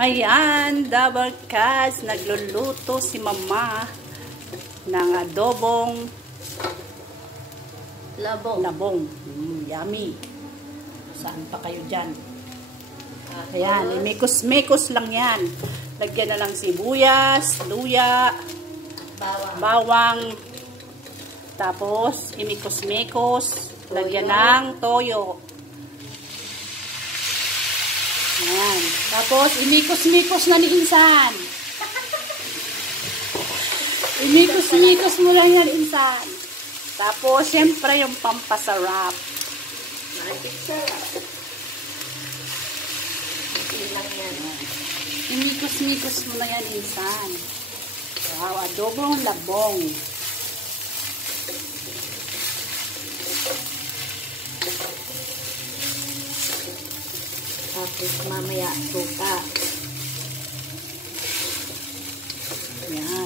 Ayan, double cast. Nagluluto si mama ng adobong labong. Yummy. Saan pa kayo dyan? Ayan, mekos-mekos lang yan. Lagyan na lang sibuyas, luya, bawang. Tapos, imikos-mekos. Lagyan ng toyo. Ayan. Tapos, imikos-mikos na ni Insan. Imikos-mikos mo lang yan, Insan. Tapos, syempre, yung pampasarap. Imikos-mikos mo na yan, Insan. Wow, adobong labong. Tapos mamaya suka. Yan.